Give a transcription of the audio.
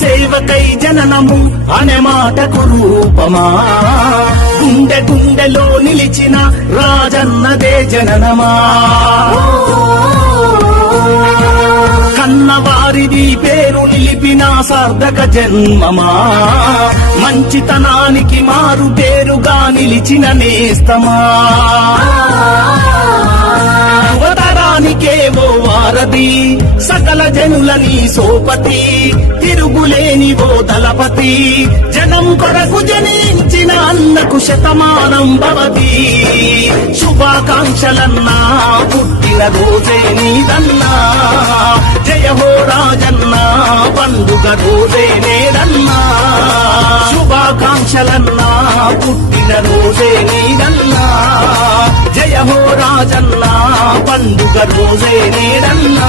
సేవకై జననము అనే మాటకు రూపమా గుండె గుండెలో నిలిచిన రాజన్నదే జననమా కన్నవారిది పేరు నిలిపిన సార్థక జన్మమా మంచితనానికి మారు పేరుగా నిలిచిన నేస్తమా యువతరానికేవో వారధి సకల జనులని సోపతి తిరుగులేని ఓ దళపతి జనం కొరకు జనించిన అన్నకు శతమానం భవతి శుభాకాంక్షలన్నా పుట్టిన రోజే నీదన్నా జయ హో రాజన్నా పండుగ రోజే నేదన్నా శుభాకాంక్షలన్నా పుట్టిన రోజే నీదన్నా జయ హో రాజన్నా పండుగ రోజే నేదన్నా